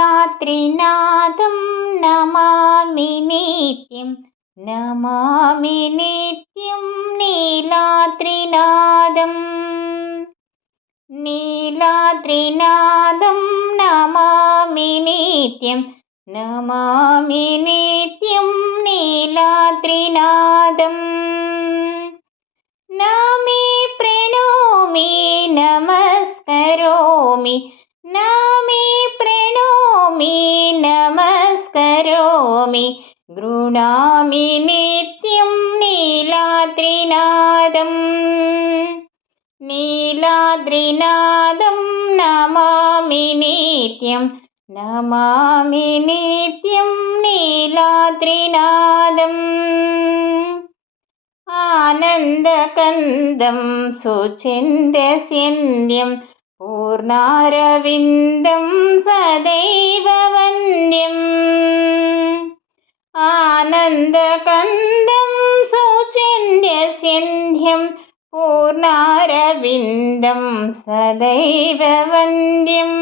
नीलात्रिनादं नमामि नित्यं नमामि नित्यं नीलात्रिनादम् नीलाद्रिनादं नमामि नित्यं नमामि नित्यं नीलाद्रिनादम् नामे प्रणोमि नमस्करोमि नीलाद्रिनादम्। नीलाद्रिनादं नमामि नित्यं। नमामि नित्यं नीलाद्रिनादम्। आनन्दकन्दं सुचिन्त्यस्यन्द्यं पूर्णारविन्दं सदैव आनन्दकन्दं सुचिन्त्यस्यन्ध्यं पूर्णारविन्दं सदैव वन्द्यम्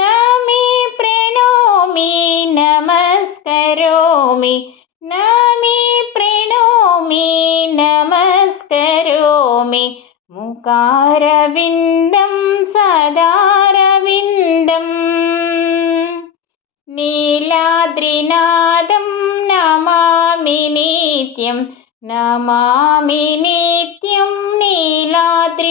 नामे प्रणोमि नमस्करोमि नामे प्रणोमि नमस्करोमि मुकारविन्दं सदारविन्दम् नीलाद्रिनादं नित्यं नमामि नित्यं नीलाद्रिनादम्।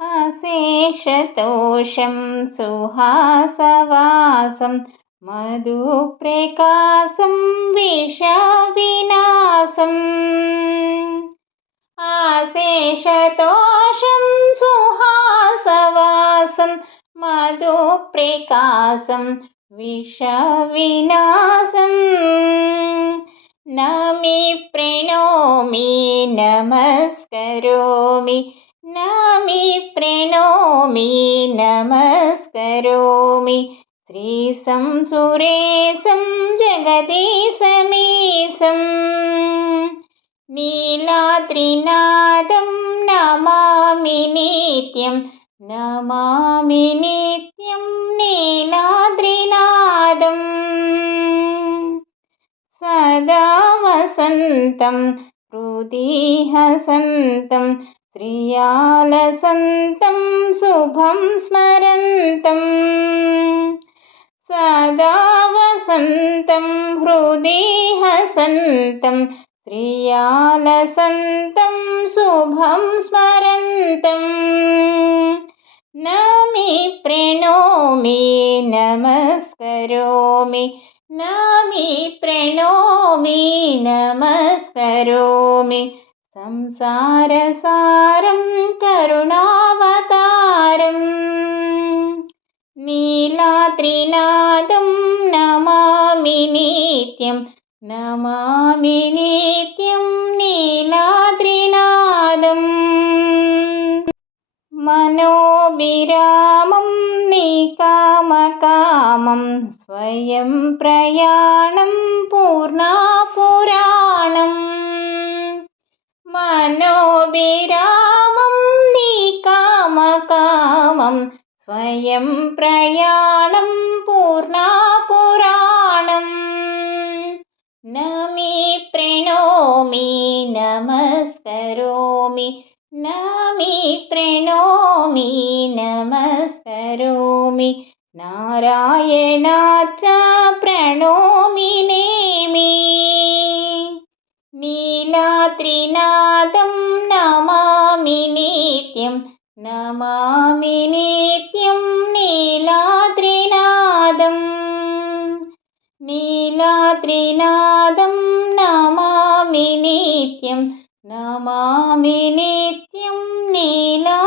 अशेषतोषं सुहासवासं मधुप्रकाशं विषविनाशम् अशेषतोषं सुहासवासं मधुप्रकाशं विषविनाशम्। नमि प्रणोमि नमस्करोमि नमि प्रणोमि नमस्करोमि श्रीसं सुरेशं जगदीशमीशं। नीलाद्रिनादं नमामि नित्यं नमामि नित्यं नीलाद्रिनादम् वसन्तं हृदि हसन्तं श्रियालसन्तं शुभं स्मरन्तम्। सदा वसन्तं हृदि हसन्तं श्रियालसन्तं शुभं स्मरन्तम्। नमि प्रणोमि नमस्करोमि नमि प्रणोमि नमस्करोमि। संसारसारं करुणावतारम्। नीलाद्रिनादं नमामि नित्यं नमामि नित्यं नीलाद्रिनादम्। मनोविरामं രാമം സ്വയം പ്രയാണം പൂർണാപുരാണം മനോഭിരാമം നീ കാമകാമം സ്വയം പ്രയാണം പൂർണാപുരാണം നമി പ്രണോമി നമസ്കരോമി. നമി പ്രണോമി നമസ്കരോമി. प्रणोमि नेमि नीलात्रिनादं नमामि नित्यं नमामि नित्यं नीलाद्रिनादम् नीलाद्रिनादं नमामि नित्यं नमामि नित्यं नीला